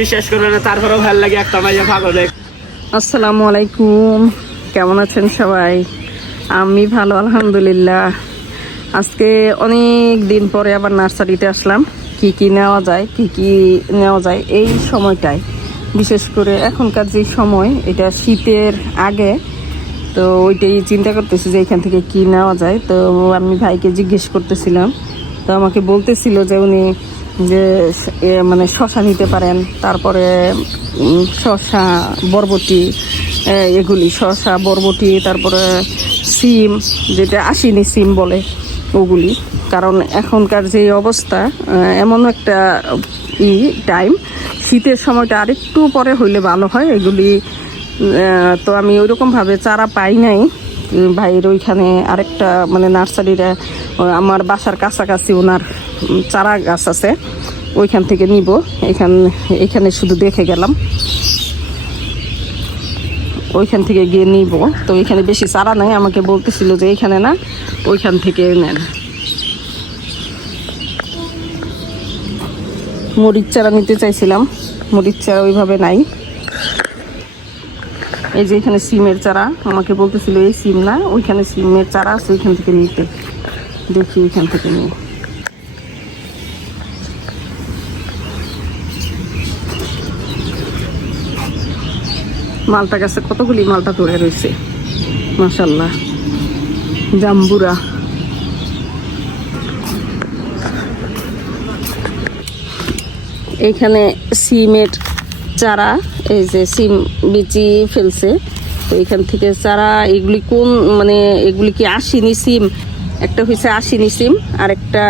বিশ্বাস করবে না তারপরেও ভালো লাগে একটা মাইয়া পাগল আসসালামু আলাইকুম। কেমন আছেন সবাই? আমি ভালো আলহামদুলিল্লাহ। আজকে অনেক দিন পরে আবার নার্সারিতে আসলাম। কি কি নেওয়া যায় কি কি নেওয়া যায় এই সময়টায় বিশেষ করে এখনকার যে সময় এটা শীতের আগে তো ওইটাই চিন্তা করতেছি যে এখান থেকে কি নেওয়া যায়। তো আমি ভাইকে জিজ্ঞেস করতেছিলাম। তো আমাকে বলতেছিল যে উনি যে মানে শশা নিতে পারেন, তারপরে শশা, বরবটি এগুলি, শশা, বরবটি, তারপরে সিম, যেটা আশিনি সিম বলে ওগুলি। কারণ এখনকার যে অবস্থা এমন একটা, ই টাইম শীতের সময়টা আরেকটু পরে হইলে ভালো হয়। এগুলি তো আমি ওইরকমভাবে চারা পাই নাই। ভাইয়ের ওইখানে আরেকটা মানে নার্সারিরা আমার বাসার কাছাকাছি ওনার চারা গাছ আছে, ওইখান থেকে নিব। এখান এখানে শুধু দেখে গেলাম। ওইখান থেকে গিয়ে নিব। তো ওইখানে বেশি চারা নাই, আমাকে বলতেছিল যে এইখানে না, ওইখান থেকে নেন। মরিচ চারা নিতে চাইছিলাম, মরিচ চারা ওইভাবে নাই। এই যে এখানে সিমের চারা, আমাকে বলতেছিল এই সিম না, ওইখানে সিমের চারা আছে, ওইখান থেকে নিতে। দেখি ওইখান থেকে নিয়ে মালটা গাছে কতগুলি মালটা ধরে রয়েছে? মাসাল্লাহ জাম্বুরা। এখানে সিমের চারা, এই যে সিম বিচি ফেলছে। তো এখান থেকে চারা, এগুলি কোন মানে এগুলি কি আসেনি সিম? একটা হয়েছে আসেনি সিম আর একটা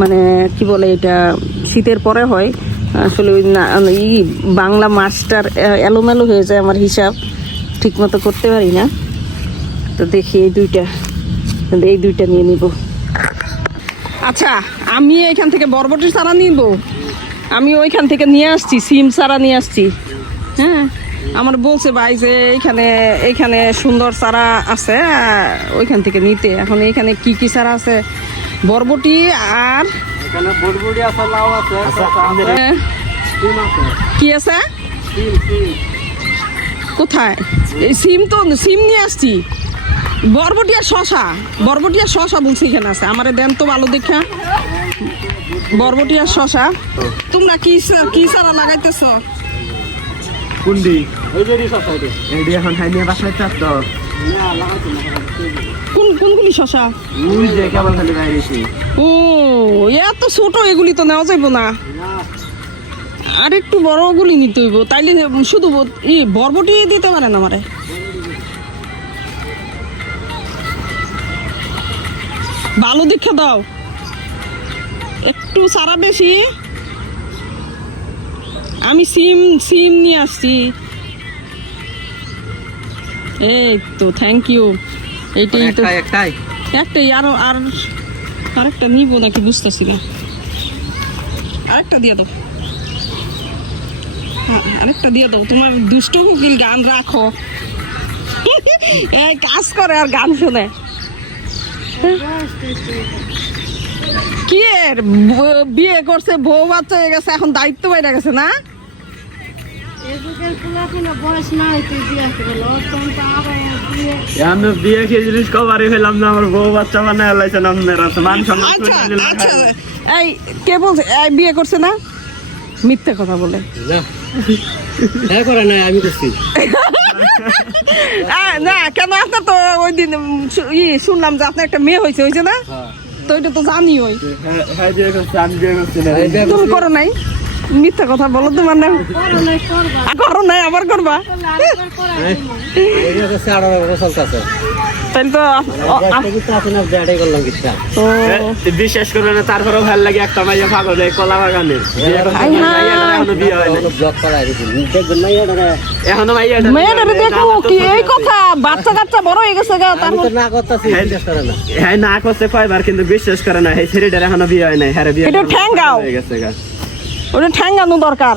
মানে কি বলে এটা, শীতের পরে হয়। আসলে ওই না ই বাংলা মাস্টার এলোমেলো হয়ে যায় আমার হিসাব। ঠিক মতো করতে পারি না। তো দেখি এই দুইটা। এই দুইটা নিয়ে নিব। আচ্ছা আমি এখান থেকে বরবটির চারা নিব? আমি ওইখান থেকে নিয়ে আসছি, সিম সারা নিয়ে আসছি। হ্যাঁ আমার বলছে ভাই যে এইখানে এইখানে সুন্দর চারা আছে ওইখান থেকে নিতে। এখন এইখানে কি কি চারা আছে? বরবটি আর এখানে বড়বড়ি আছে লাউ আছে সিম আছে। কি আছে? সিম সিম। কোথায়? এই সিম তো সিম নিয়ে আসছি। বরবটি আর শশা বরবটি আর শশা বলছি এখানে আছে। আমার দেন তো ভালো দেখা। বরবটি আর শশা। তোমরা কি কি সারা লাগাইতেছ? কুন্ডি। ওই যে রিসা সাইডে। এইডি এখন হাই নিয়ে বাসায় চাপ তো কোন কোনগুলি শশা? ওই যে কেবল খালি বাইরেছি ও এত ছোট এগুলি তো নেওয়া যাইব না। আর একটু বড়গুলি নিতে হইব তাইলে শুধু ই বরবটি দিতে পারেন আমারে। ভালো দীক্ষা দাও। একটু সারা বেশি। আমি সিম সিম নিয়ে আসছি। এই তো থ্যাংক ইউ এইটাই তো একটাই একটাই। আরও আর আরেকটা নিব নাকি বুঝতেছি না। আরেকটা দিয়ে দাও। আরেকটা দিয়ে দাও। তোমার দুষ্ট উকিল গান রাখো। এই কাজ করে আর গান শোনে। কি এর বিয়ে করছে বউ বাচ্চা হয়ে গেছে এখন দায়িত্ব বাইরে গেছে না? এই কে বলছে? বিয়ে করছে না? মিথ্যে কথা বলে। হ্যাঁ আমি করছি। না কেন? আপনার তো ওই দিন ই শুনলাম যে আপনার একটা মেয়ে হয়েছে হয়েছে না? তো এটা তো জানি ওই হ্যাঁ হ্যাঁ তুমি করো নাই? মিথ্যা কথা বলো তোমার না করো নাই করবা? আ, করো নাই আবার করবা তাহলে তো বিশ্বাস করবে না তারপরেও ভালো লাগে একটা মাইয়া পাগল কলা বাগানে। বিয়ে করছি আই না, হ্যাঁ। মাইয়াটার এখনও হয় এই কথা বাচ্চা কাচ্চা বড় হয়ে গেছে গা তারপর হ্যাঁ না করছে কয়বার কিন্তু বিশ্বাস করে না এই ছেলেটার এখনও বিয়ে হয় নাই হ্যাঁ বিয়ে হয়ে গেছে গা। ওটা ঠ্যাঙ্গানো দরকার।